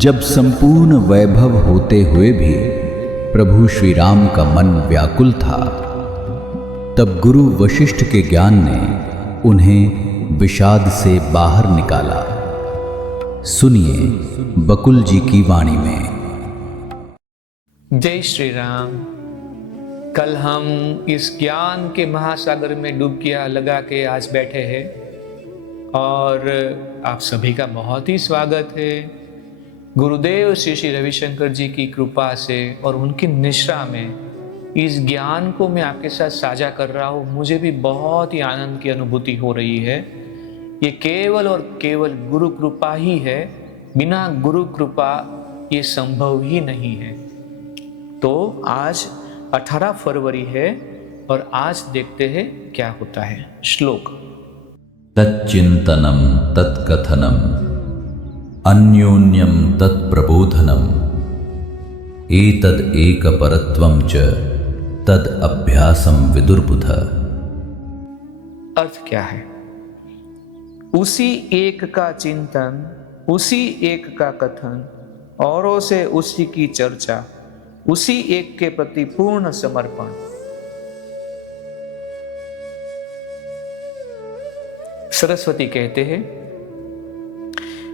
जब संपूर्ण वैभव होते हुए भी प्रभु श्री राम का मन व्याकुल था, तब गुरु वशिष्ठ के ज्ञान ने उन्हें विषाद से बाहर निकाला। सुनिए बकुल जी की वाणी में। जय श्री राम। कल हम इस ज्ञान के महासागर में डुबकियां लगा के आज बैठे हैं और आप सभी का बहुत ही स्वागत है। गुरुदेव श्री श्री रविशंकर जी की कृपा से और उनकी निश्रा में इस ज्ञान को मैं आपके साथ साझा कर रहा हूँ। मुझे भी बहुत ही आनंद की अनुभूति हो रही है। ये केवल और केवल गुरु कृपा ही है, बिना गुरु कृपा ये संभव ही नहीं है। तो आज 18 फरवरी है और आज देखते हैं क्या होता है। श्लोक। तच्चिंतनम तत्कथनम अन्योन्यम तत्प्रबोधनम एतद एक परत्वम च तद अभ्यासम विदुर्बुध। अर्थ क्या है? उसी एक का चिंतन, उसी एक का कथन, औरों से उसी की चर्चा, उसी एक के प्रति पूर्ण समर्पण। सरस्वती कहते हैं,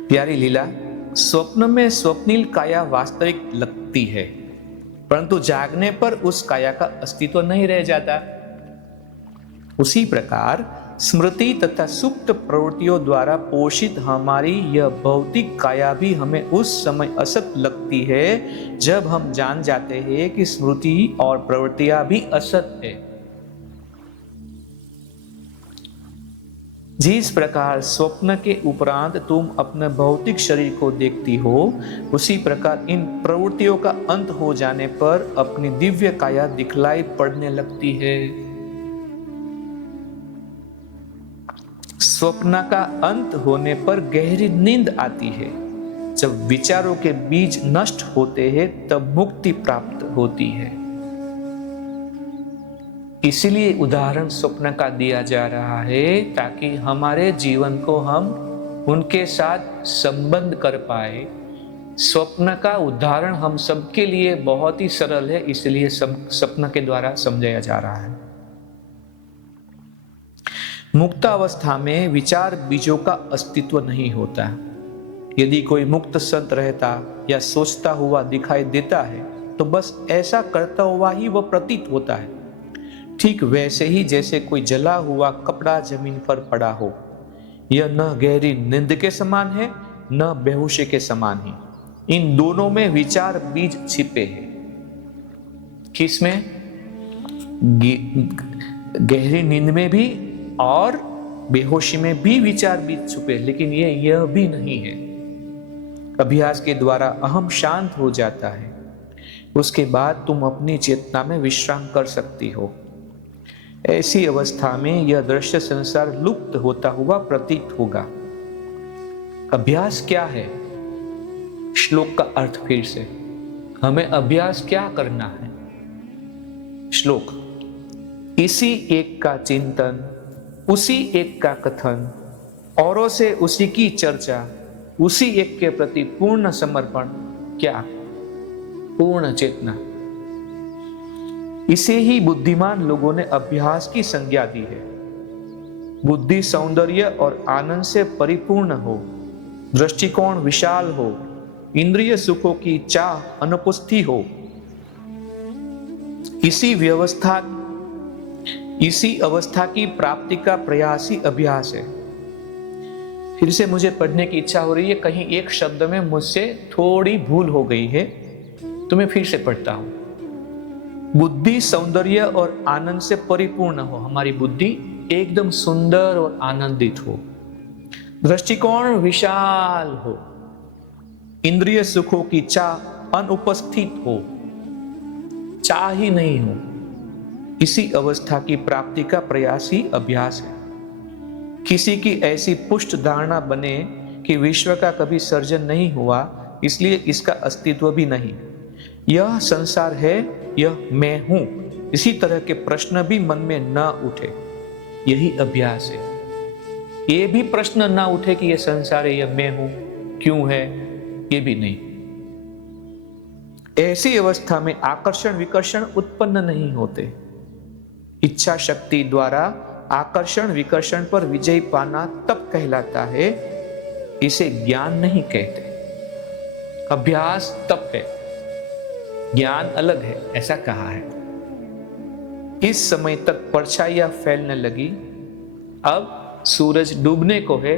प्यारी लीला, स्वप्न में स्वप्निल काया वास्तविक लगती है, परंतु जागने पर उस काया का अस्तित्व नहीं रह जाता। उसी प्रकार स्मृति तथा सुप्त प्रवृत्तियों द्वारा पोषित हमारी यह भौतिक काया भी हमें उस समय असत लगती है जब हम जान जाते हैं कि स्मृति और प्रवृत्तियां भी असत है। जिस प्रकार स्वप्न के उपरांत तुम अपने भौतिक शरीर को देखती हो, उसी प्रकार इन प्रवृत्तियों का अंत हो जाने पर अपनी दिव्य काया दिखलाई पड़ने लगती है। स्वप्न का अंत होने पर गहरी नींद आती है। जब विचारों के बीज नष्ट होते हैं तब मुक्ति प्राप्त होती है। इसीलिए उदाहरण स्वप्न का दिया जा रहा है ताकि हमारे जीवन को हम उनके साथ संबंध कर पाए। स्वप्न का उदाहरण हम सबके लिए बहुत ही सरल है, इसलिए स्वप्न के द्वारा समझाया जा रहा है। मुक्तावस्था में विचार बीजों का अस्तित्व नहीं होता। यदि कोई मुक्त संत रहता या सोचता हुआ दिखाई देता है तो बस ऐसा करता हुआ ही वह प्रतीत होता है। ठीक वैसे ही जैसे कोई जला हुआ कपड़ा जमीन पर पड़ा हो। यह न गहरी नींद के समान है न बेहोशी के समान ही। इन दोनों में विचार बीज छिपे हैं। किसमें? गहरी नींद में भी और बेहोशी में भी विचार बीज छुपे, लेकिन यह भी नहीं है। अभ्यास के द्वारा अहम शांत हो जाता है। उसके बाद तुम अपनी चेतना में विश्राम कर सकती हो। ऐसी अवस्था में यह दृश्य संसार लुप्त होता हुआ प्रतीत होगा। अभ्यास क्या है? श्लोक का अर्थ फिर से। हमें अभ्यास क्या करना है? श्लोक। इसी एक का चिंतन, उसी एक का कथन, औरों से उसी की चर्चा, उसी एक के प्रति पूर्ण समर्पण। क्या? पूर्ण चेतना। इसे ही बुद्धिमान लोगों ने अभ्यास की संज्ञा दी है। बुद्धि सौंदर्य और आनंद से परिपूर्ण हो, दृष्टिकोण विशाल हो, इंद्रिय सुखों की चाह अनुपस्थित हो। इसी अवस्था की प्राप्ति का प्रयास ही अभ्यास है। फिर से मुझे पढ़ने की इच्छा हो रही है। कहीं एक शब्द में मुझसे थोड़ी भूल हो गई है, तो मैं फिर से पढ़ता हूं। बुद्धि सौंदर्य और आनंद से परिपूर्ण हो, हमारी बुद्धि एकदम सुंदर और आनंदित हो, दृष्टिकोण विशाल हो, इंद्रिय सुखों की चाह अनुपस्थित हो, चाह ही नहीं हो। इसी अवस्था की प्राप्ति का प्रयास ही अभ्यास है। किसी की ऐसी पुष्ट धारणा बने कि विश्व का कभी सर्जन नहीं हुआ, इसलिए इसका अस्तित्व भी नहीं। यह संसार है, यह मैं हूं, इसी तरह के प्रश्न भी मन में न उठे, यही अभ्यास है। ये भी प्रश्न न उठे कि यह संसार है, यह मैं हूं, क्यों है, ये भी नहीं। ऐसी अवस्था में आकर्षण विकर्षण उत्पन्न नहीं होते। इच्छा शक्ति द्वारा आकर्षण विकर्षण पर विजय पाना तब कहलाता है, इसे ज्ञान नहीं कहते। अभ्यास तप है, ज्ञान अलग है, ऐसा कहा है। इस समय तक परछाइयां फैलने लगी, अब सूरज डूबने को है,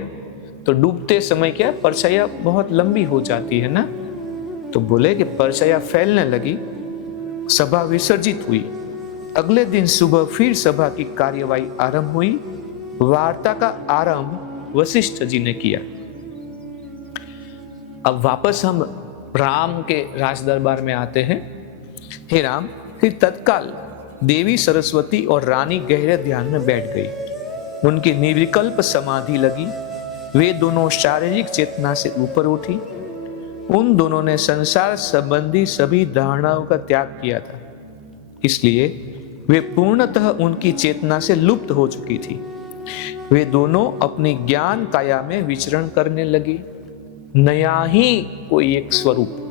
तो डूबते समय क्या परछाइयां बहुत लंबी हो जाती है ना, तो बोले कि परछाइयां फैलने लगी, सभा विसर्जित हुई। अगले दिन सुबह फिर सभा की कार्यवाही आरंभ हुई। वार्ता का आरंभ वशिष्ठ जी ने किया। अब वापस हम राम के राज दरबार में आते हैं। हे राम, फिर तत्काल देवी सरस्वती और रानी गहरे ध्यान में बैठ गई। उनकी निर्विकल्प समाधि लगी। वे दोनों शारीरिक चेतना से ऊपर उठी। उन दोनों ने संसार संबंधी सभी धारणाओं का त्याग किया था, इसलिए वे पूर्णतः उनकी चेतना से लुप्त हो चुकी थी। वे दोनों अपनी ज्ञान काया में विचरण करने लगी, नया ही कोई एक स्वरूप।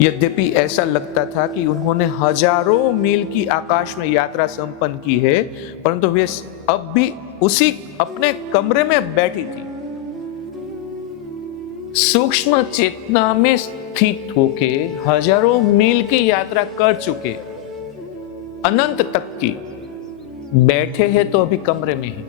यद्यपि ऐसा लगता था कि उन्होंने हजारों मील की आकाश में यात्रा संपन्न की है, परंतु वे अब भी उसी अपने कमरे में बैठी थी। सूक्ष्म चेतना में स्थित होके हजारों मील की यात्रा कर चुके, अनंत तक की, बैठे हैं तो अभी कमरे में ही।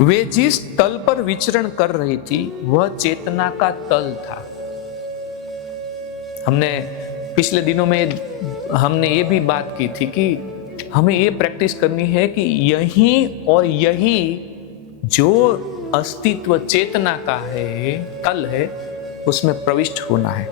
वे जिस तल पर विचरण कर रही थी वह चेतना का तल था। हमने पिछले दिनों में हमने ये भी बात की थी कि हमें ये प्रैक्टिस करनी है कि यही और यही जो अस्तित्व चेतना का है, तल है, उसमें प्रविष्ट होना है।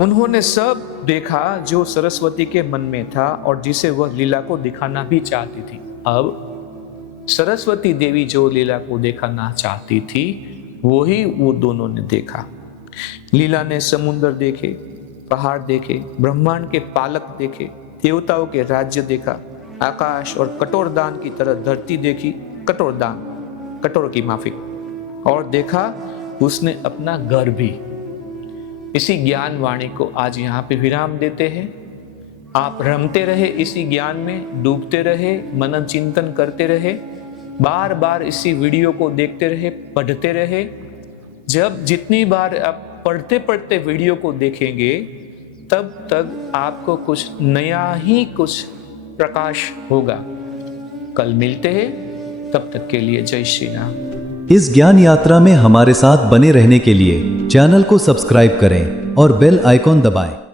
उन्होंने सब देखा जो सरस्वती के मन में था और जिसे वह लीला को दिखाना भी चाहती थी। अब सरस्वती देवी जो लीला को दिखाना चाहती थी वही वो दोनों ने देखा। लीला ने समुद्र देखे, पहाड़ देखे, ब्रह्मांड के पालक देखे, देवताओं के राज्य देखा, आकाश और कठोरदान की तरह धरती देखी, कठोर की माफी, और देखा उसने अपना घर भी। इसी ज्ञान वाणी को आज यहाँ पे विराम देते हैं। आप रमते रहे इसी ज्ञान में, डूबते रहे, मनन चिंतन करते रहे, बार बार इसी वीडियो को देखते रहे, पढ़ते रहे। जब जितनी बार आप पढ़ते पढ़ते वीडियो को देखेंगे तब तक आपको कुछ नया ही कुछ प्रकाश होगा। कल मिलते हैं, तब तक के लिए जय श्री राम। इस ज्ञान यात्रा में हमारे साथ बने रहने के लिए चैनल को सब्सक्राइब करें और बेल आइकॉन दबाएं।